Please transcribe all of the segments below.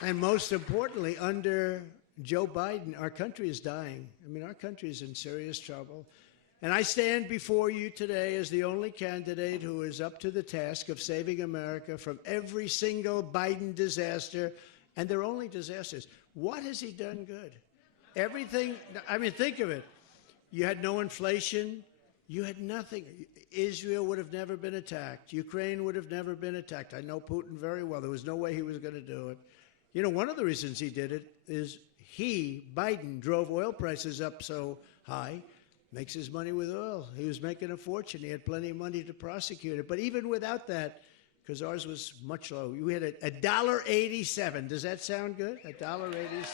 And most importantly, under Joe Biden, our country is dying. I mean, our country is in serious trouble. And I stand before you today as the only candidate who is up to the task of saving America from every single Biden disaster. And they're only disasters. What has he done good? Everything. I mean, think of it. You had no inflation. You had nothing. Israel would have never been attacked. Ukraine would have never been attacked. I know Putin very well. There was no way he was going to do it. You know, one of the reasons he did it is Biden, drove oil prices up so high, makes his money with oil. He was making a fortune. He had plenty of money to prosecute it. But even without that, because ours was much lower, we had $1.87. Does that sound good? $1.87.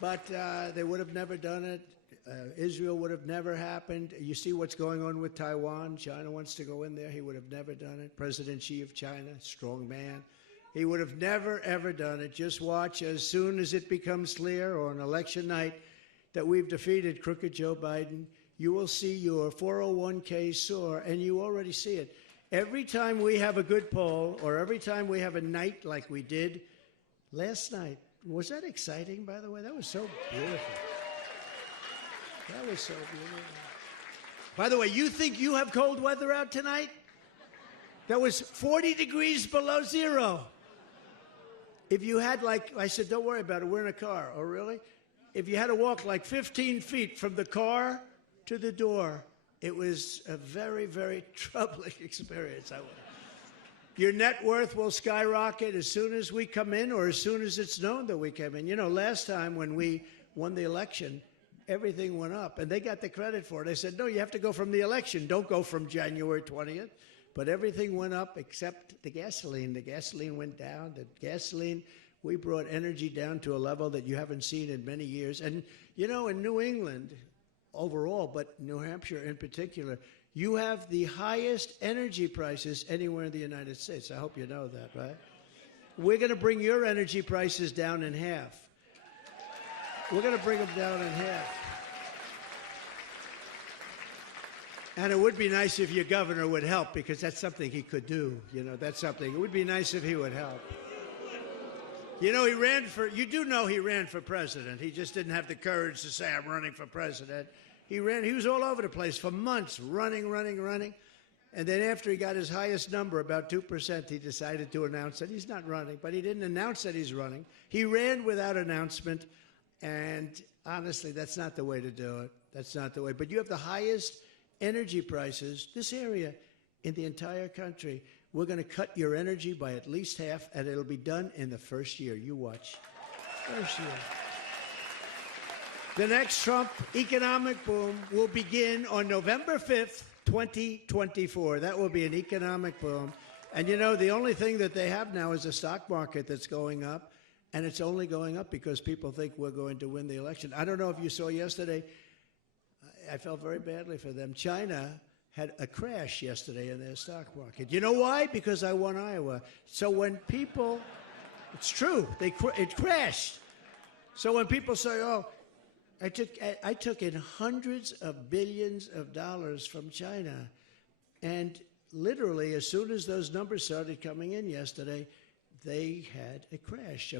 But they would have never done it. Israel would have never happened. You see what's going on with Taiwan. China wants to go in there. He would have never done it. President Xi of China, strong man. He would have never, ever done it. Just watch as soon as it becomes clear on election night that we've defeated crooked Joe Biden, you will see your 401k soar, and you already see it. Every time we have a good poll or every time we have a night like we did last night, was that exciting, by the way? That was so beautiful. That was so beautiful. By the way, you think you have cold weather out tonight? That was 40 degrees below zero. If you had, like, I said, don't worry about it, we're in a car. Oh, really? If you had to walk like 15 feet from the car to the door, it was a very, very troubling experience. Your net worth will skyrocket as soon as we come in or as soon as it's known that we came in. You know, last time when we won the election, everything went up, and they got the credit for it. They said, no, you have to go from the election. Don't go from January 20th. But everything went up except the gasoline. The gasoline went down. The gasoline, we brought energy down to a level that you haven't seen in many years. And, you know, in New England overall, but New Hampshire in particular, you have the highest energy prices anywhere in the United States. I hope you know that, right? We're going to bring your energy prices down in half. We're going to bring them down in half. And it would be nice if your governor would help, because that's something he could do. You know, that's something. It would be nice if he would help. You know, you do know he ran for president. He just didn't have the courage to say, I'm running for president. He was all over the place for months, running. And then after he got his highest number, about 2%, he decided to announce that he's not running. But he didn't announce that he's running. He ran without announcement. And honestly, that's not the way to do it. That's not the way. But you have the highest energy prices, this area, in the entire country. We're going to cut your energy by at least half, and it'll be done in the first year. You watch. First year. The next Trump economic boom will begin on November 5th, 2024. That will be an economic boom. And, you know, the only thing that they have now is a stock market that's going up, and it's only going up because people think we're going to win the election. I don't know if you saw yesterday, I felt very badly for them. China had a crash yesterday in their stock market. You know why? Because I won Iowa. So when people, it's true, it crashed. So when people say, oh, I took in hundreds of billions of dollars from China. And literally, as soon as those numbers started coming in yesterday, they had a crash,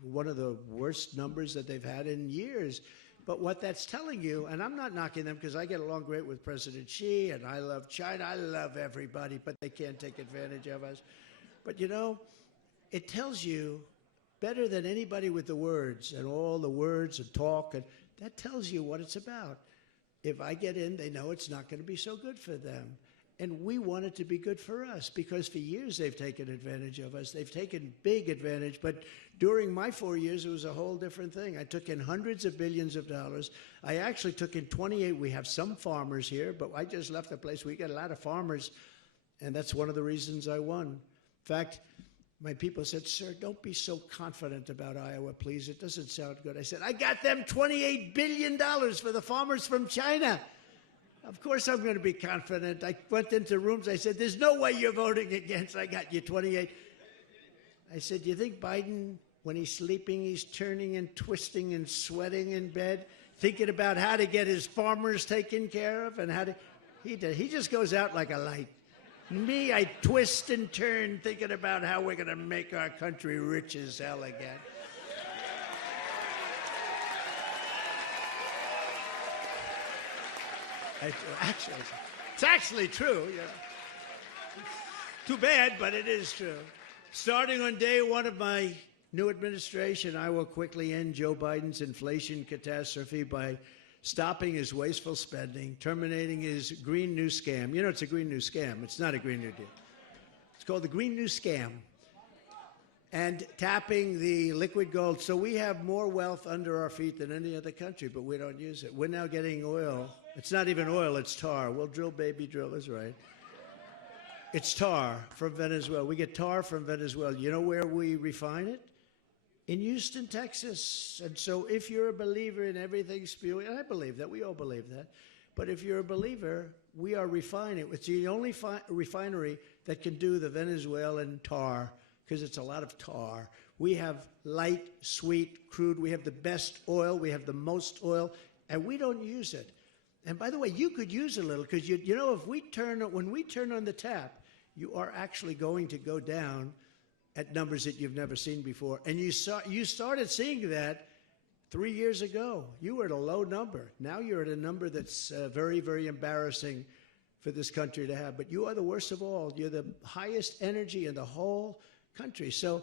one of the worst numbers that they've had in years. But what that's telling you, and I'm not knocking them because I get along great with President Xi, and I love China, I love everybody, but they can't take advantage of us. But, you know, it tells you better than anybody with the words and all the words and talk, and that tells you what it's about. If I get in, they know it's not going to be so good for them. And we want it to be good for us, because for years they've taken advantage of us. They've taken big advantage. But during my 4 years, it was a whole different thing. I took in hundreds of billions of dollars. I actually took in 28. We have some farmers here, but I just left the place. We got a lot of farmers, and that's one of the reasons I won. In fact, my people said, sir, don't be so confident about Iowa, please. It doesn't sound good. I said, I got them $28 billion for the farmers from China. Of course I'm going to be confident. I went into rooms. I said, there's no way you're voting against. I got you 28. I said, do you think Biden, when he's sleeping, he's turning and twisting and sweating in bed, thinking about how to get his farmers taken care of and how to... He just goes out like a light. Me, I twist and turn thinking about how we're going to make our country rich as hell again. It's actually true. You know. Too bad, but it is true. Starting on day one of my new administration, I will quickly end Joe Biden's inflation catastrophe by stopping his wasteful spending, terminating his Green New Scam. You know, it's a Green New Scam. It's not a Green New Deal. It's called the Green New Scam. And tapping the liquid gold. So we have more wealth under our feet than any other country, but we don't use it. We're now getting oil. It's not even oil, it's tar. We'll drill, baby, drill is right. It's tar from Venezuela. We get tar from Venezuela. You know where we refine it? In Houston, Texas. And so if you're a believer in everything spewing, and I believe that, we all believe that, but if you're a believer, we are refining. It's the only refinery that can do the Venezuelan tar, because it's a lot of tar. We have light, sweet, crude. We have the best oil. We have the most oil, and we don't use it. And by the way, you could use a little, because you know, when we turn on the tap, you are actually going to go down at numbers that you've never seen before. And you started seeing that 3 years ago. You were at a low number. Now you're at a number that's very, very embarrassing for this country to have. But you are the worst of all. You're the highest energy in the whole country. So